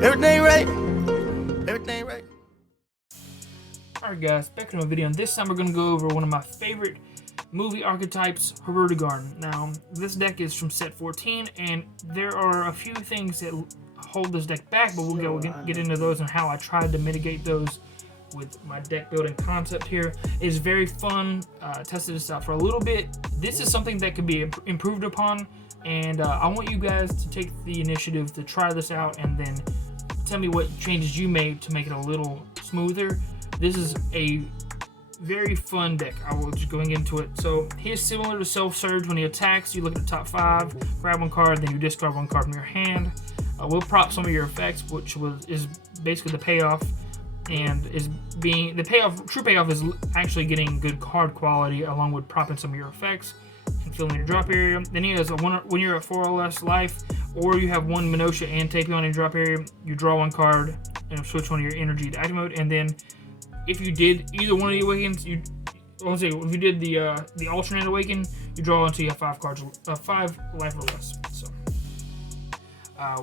Everything right. Everything right. Alright guys, back to my video, and this time we're going to go over one of my favorite movie archetypes, Hirudegarn. Now, this deck is from set 14, and there are a few things that hold this deck back, but we'll get into those and how I tried to mitigate those with my deck building concept here. It's very fun. Tested this out for a little bit. This is something that can be improved upon, and I want you guys to take the initiative to try this out and then tell me what changes you made to make it a little smoother. This is a very fun deck. I will just going into it. So he is similar to Self Surge. When he attacks, you look at the top 5, grab one card, then you discard one card from your hand. We'll prop some of your effects, which is basically the payoff, and true payoff is actually getting good card quality along with propping some of your effects and filling your drop area. Then he has when you're at 4 or less life, or you have 1 Minutia and Tapion in your drop area, you draw 1 card and switch one of your energy to active mode. And then if you did either one of the awakens, if you did the alternate awaken, you draw until you have 5 cards, 5 life or less. So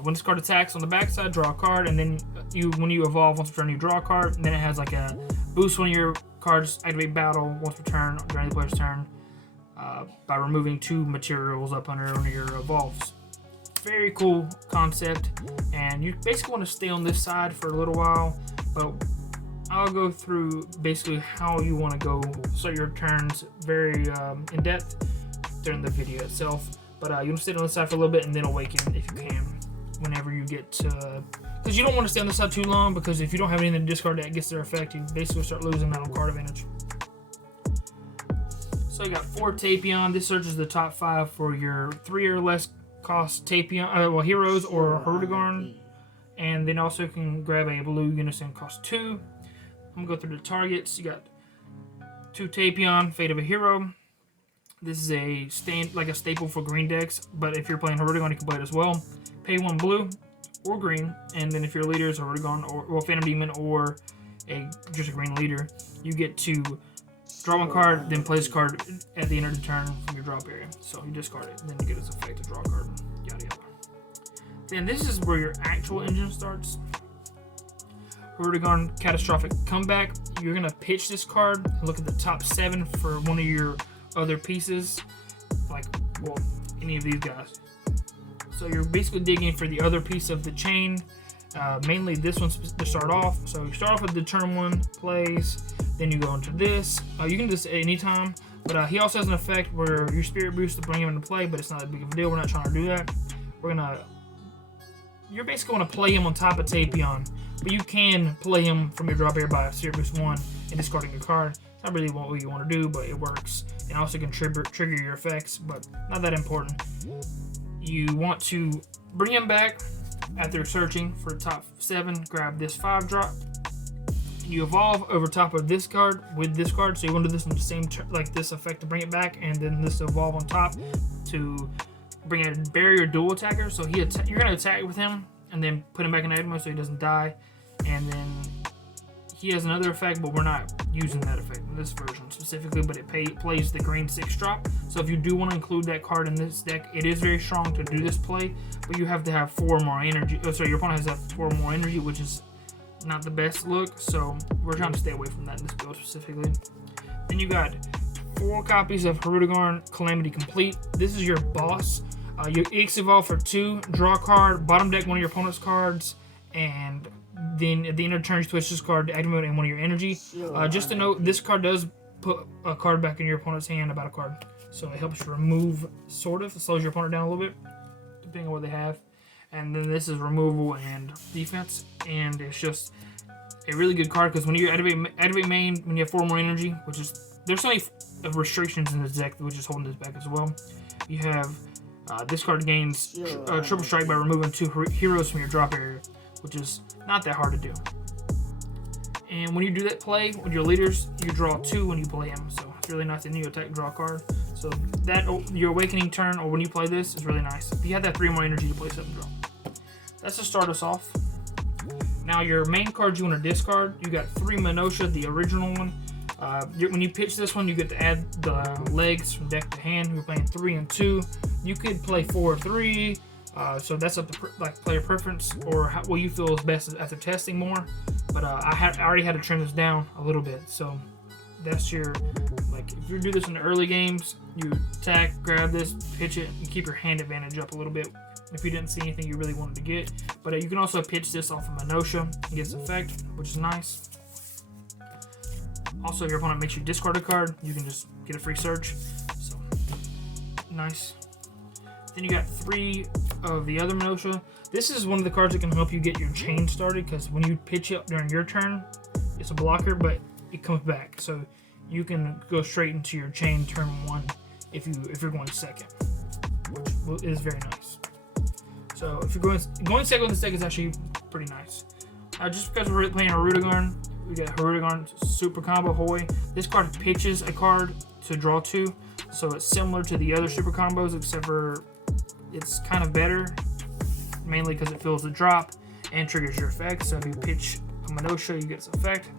when this card attacks on the backside, draw a card, and then when you evolve once per turn, you draw a card. And then it has like a boost one of your cards, activate battle once per turn during the player's turn by removing 2 materials up under one of your evolves. Very cool concept, and you basically want to stay on this side for a little while, but I'll go through basically how you want to go start your turns very in depth during the video itself. But you want to sit on the side for a little bit and then awaken if you can whenever you get to, because you don't want to stay on the side too long, because if you don't have anything to discard that gets their effect, you basically start losing out on card advantage. So you got 4 Tapion. This searches the top 5 for your 3 or less cost Tapion, heroes or Hirudegarn, and then also you can grab a blue unison cost 2. I'm gonna go through the targets. You got 2 Tapion, Fate of a Hero. This is a staple for green decks, but if you're playing Hirudegarn, you can play it as well. Pay 1 blue or green, and then if your leader is Hirudegarn or Phantom Demon or just a green leader, you get to draw 1 card, then play this card at the end of the turn from your drop area. So you discard it, and then you get its effect to draw a card. Yada yada. Then this is where your actual engine starts. Hirudegarn Catastrophic Comeback. You're gonna pitch this card and look at the top 7 for one of your other pieces, any of these guys. So you're basically digging for the other piece of the chain, mainly this one to start off. So you start off with the turn 1 plays, then you go into this. You can do this at any time, but he also has an effect where your spirit boost to bring him into play, but it's not that big of a deal. We're not trying to do that. You're basically going to play him on top of Tapion, but you can play him from your drop area by Spirit Boost 1 and discarding a card. It's not really what you want to do, but it works. And also can trigger your effects, but not that important. You want to bring him back after searching for the top 7. Grab this 5 drop. You evolve over top of this card with this card, so you want to do this in the same like this effect to bring it back, and then this evolve on top to bring a barrier dual attacker. So you're going to attack with him and then put him back in active mode so he doesn't die. And then he has another effect, but we're not using that effect in this version specifically, but it plays the green 6 drop. So if you do want to include that card in this deck, it is very strong to do this play, but you have to have 4 more energy. Oh, sorry, your opponent has to have 4 more energy, which is not the best look, so we're trying to stay away from that in this build specifically. Then you got 4 copies of Hirudegarn Calamity Complete. This is your boss. You X evolve for 2, draw a card, bottom deck one of your opponent's cards, and then at the end of the turn you switch this card to active mode and one of your energy. Just to note, this card does put a card back in your opponent's hand, about a card. So it helps remove, sort of. It slows your opponent down a little bit, depending on what they have. And then this is removal and defense, and it's just a really good card because when you activate main, when you have 4 more energy, which is, there's so many restrictions in this deck which is holding this back as well. You have this card gains triple strike by removing 2 heroes from your drop area, which is not that hard to do. And when you do that play with your leaders, you draw 2 when you play him, so it's really nice. And you attack, draw a card. So that your awakening turn, or when you play this, is really nice. If you have that 3 more energy, you play 7 draw. That's to start us off. Now your main cards you want to discard. You got 3 Minutia, the original one. When you pitch this one, you get to add the legs from deck to hand. We're playing 3 and 2. You could play 4 or 3. So that's up to like player preference or what you feel is best after testing more. But I already had to trim this down a little bit. So that's your, like, if you do this in the early games, you attack, grab this, pitch it, and keep your hand advantage up a little bit if you didn't see anything you really wanted to get. But you can also pitch this off of Minutia and get its effect, which is nice. Also, if your opponent makes you discard a card, you can just get a free search. So, nice. Then you got 3 of the other Minutia. This is one of the cards that can help you get your chain started, because when you pitch it during your turn, it's a blocker, but it comes back. So you can go straight into your chain turn 1 if you're going second, which is very nice. So if you're going second with this deck is actually pretty nice. Just because we're playing Hirudegarn, we got Hirudegarn Super Combo Hoy. This card pitches a card to draw 2, so it's similar to the other Super Combos, except for it's kind of better, mainly because it fills the drop and triggers your effect. So if you pitch a Minutia, you get its effect.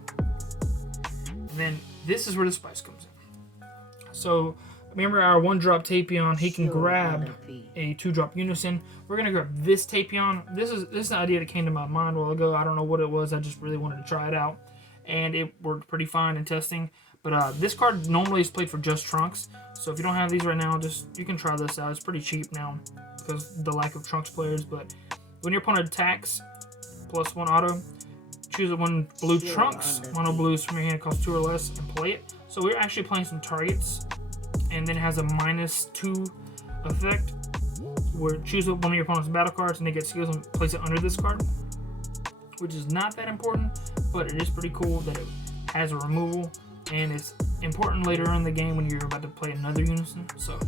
And then this is where the spice comes in. So remember our 1-drop Tapion, he can grab a 2-drop Unison. We're gonna grab this Tapion. This is an idea that came to my mind a while ago. I don't know what it was. I just really wanted to try it out, and it worked pretty fine in testing. But this card normally is played for just Trunks. So if you don't have these right now, you can try this out. It's pretty cheap now because of the lack of Trunks players. But when your opponent attacks, +1 auto, choose one blue Trunks, mono blues from your hand, costs 2 or less, and play it. So we're actually playing some targets, and then it has a -2 effect, where choose one of your opponent's battle cards and they get skills and place it under this card, which is not that important, but it is pretty cool that it has a removal, and it's important later in the game when you're about to play another Unison. So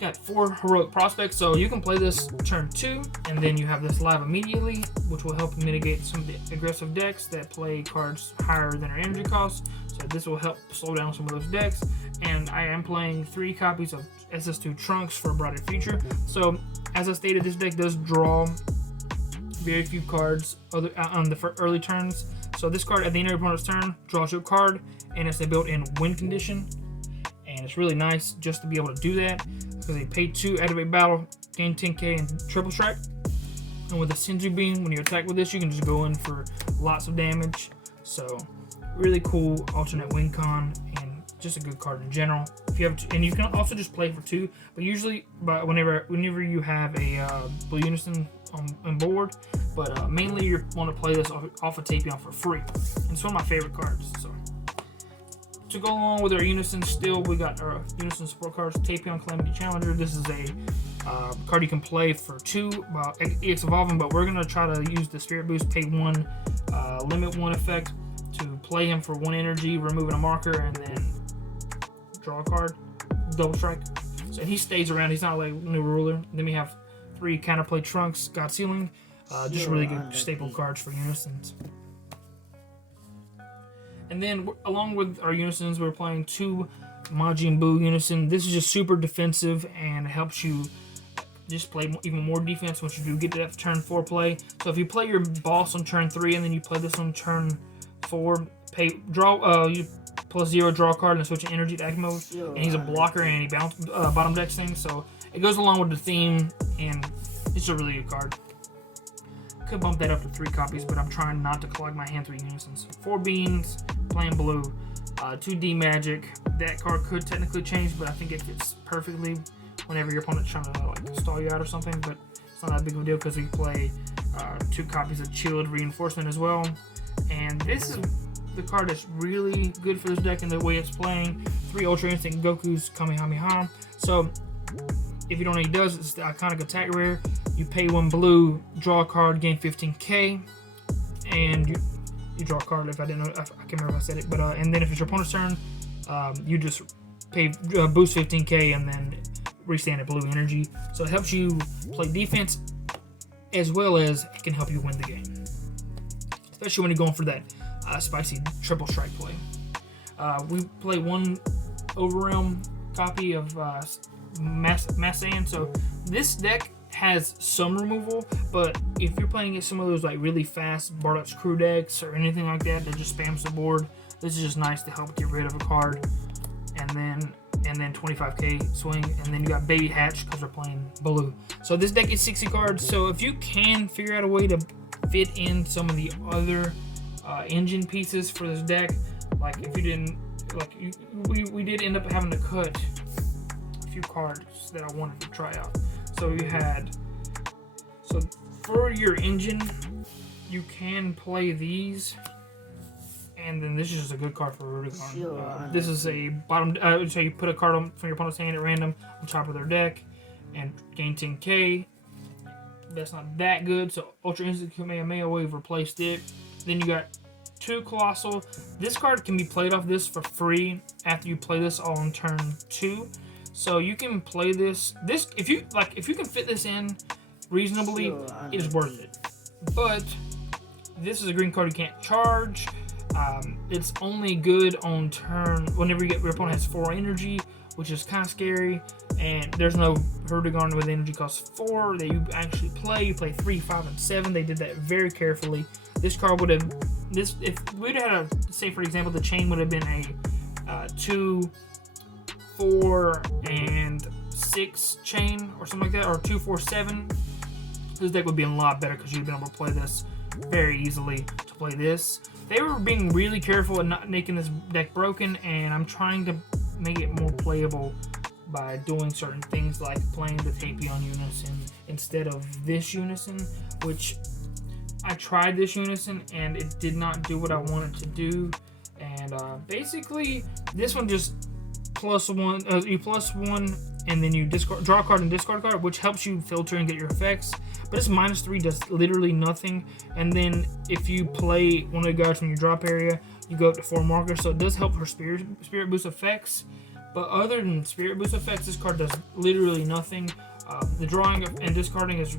got 4 Heroic Prospects, so you can play this turn 2, and then you have this live immediately, which will help mitigate some of the aggressive decks that play cards higher than their energy costs. So this will help slow down some of those decks. And I am playing 3 copies of SS2 Trunks for a brighter future. So as I stated, this deck does draw very few cards on the early turns. So this card at the end of your opponent's turn draws you a card, and it's a built-in win condition. And it's really nice just to be able to do that, because they pay 2, activate battle, gain 10k, and triple strike. And with the Senzu Beam, when you attack with this, you can just go in for lots of damage. So really cool alternate win con, and just a good card in general. If you have and you can also just play for 2, but usually whenever you have a blue Unison on board, but mainly you want to play this off of Tapion for free. And it's one of my favorite cards. So to go along with our Unison, still we got our Unison support cards, Tapion Calamity Challenger. This is a card you can play for 2 while EX Evolving, but we're gonna try to use the Spirit Boost, pay 1, limit 1 effect to play him for 1 energy, removing a marker, and then draw a card, double strike. So he stays around. He's not like New Ruler. Then we have 3 counterplay Trunks, God Sealing, just really good staple cards for Unisons. And then along with our Unisons, we're playing 2 Majin Buu Unison. This is just super defensive and helps you just play even more defense once you do get to that turn 4 play. So if you play your boss on turn 3 and then you play this on turn 4, you +0, draw a card, and switch energy to active mode. And he's a blocker and he bounce bottom decks things, so it goes along with the theme, and it's a really good card. Could bump that up to 3 copies, but I'm trying not to clog my hand through Unisons. 4 beans, playing blue, 2 D Magic. That card could technically change, but I think it fits perfectly whenever your opponent's trying to like stall you out or something. But it's not that big of a deal because we play 2 copies of Chilled Reinforcement as well. And this is the card that's really good for this deck and the way it's playing. 3 Ultra Instinct Goku's Kamehameha. So if you don't know what he does, it's the iconic attack rare. You pay 1 blue, draw a card, gain 15k, and you draw a card. If I didn't know, I can't remember if I said it, but and then if it's your opponent's turn, you just pay boost 15k and then restand at blue energy. So it helps you play defense as well as it can help you win the game, especially when you're going for that spicy triple strike play. We play 1 Overrealm copy of Massan. So this deck has some removal, but if you're playing some of those like really fast Bardock's crew decks or anything like that that just spams the board, this is just nice to help get rid of a card. And then and then 25k swing, and then you got Baby Hatch because we're playing blue. So this deck is 60 cards. So if you can figure out a way to fit in some of the other engine pieces for this deck, like if you didn't, like we did end up having to cut a few cards that I wanted to try out. So you had, so for your engine, you can play these. And then this is just a good card for Hirudegarn. This is a bottom. So you put a card from your opponent's hand at random on top of their deck, and gain 10k. That's not that good. So Ultra Instant Kamehameha, we've replaced it. Then you got 2 Colossal. This card can be played off this for free after you play this all on turn 2. So you can play this. This if you can fit this in reasonably, it is worth it. But this is a green card you can't charge. It's only good on turn whenever your opponent has 4 energy, which is kind of scary. And there's no Hirudegarn with energy cost 4 that you actually play. You play 3, 5, and 7. They did that very carefully. This card would have if we'd had a, say for example, the chain would have been a 2, 4, and 6 chain or something like that, or 2, 4, 7. This deck would be a lot better because you'd been able to play this very easily to play this. They were being really careful at not making this deck broken, and I'm trying to make it more playable by doing certain things like playing the Tapion Unison instead of this Unison, which I tried this Unison and it did not do what I wanted to do. And basically, this one just +1, you +1, and then you draw a card and discard a card, which helps you filter and get your effects. But this -3 does literally nothing. And then if you play one of the guards from your drop area, you go up to 4 markers. So it does help for Spirit Boost effects. But other than Spirit Boost effects, this card does literally nothing. The drawing and discarding is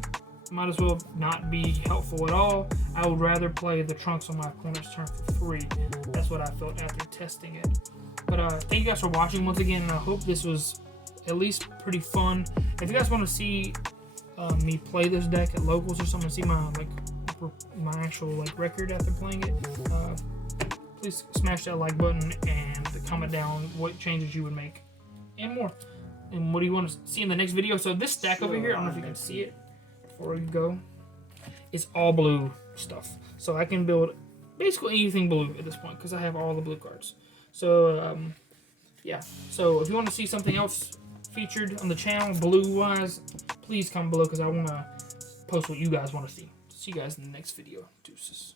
might as well not be helpful at all. I would rather play the Trunks on my opponent's turn for free. That's what I felt after testing it. But thank you guys for watching once again, and I hope this was at least pretty fun. If you guys want to see me play this deck at locals or something, see my actual record after playing it, please smash that like button and comment down what changes you would make and more. And what do you want to see in the next video? So this stack over here, I don't know if you can see it before you go, it's all blue stuff. So I can build basically anything blue at this point because I have all the blue cards. So yeah, so if you want to see something else featured on the channel blue wise, please comment below because I want to post what you guys want to see. See you guys in the next video. Deuces.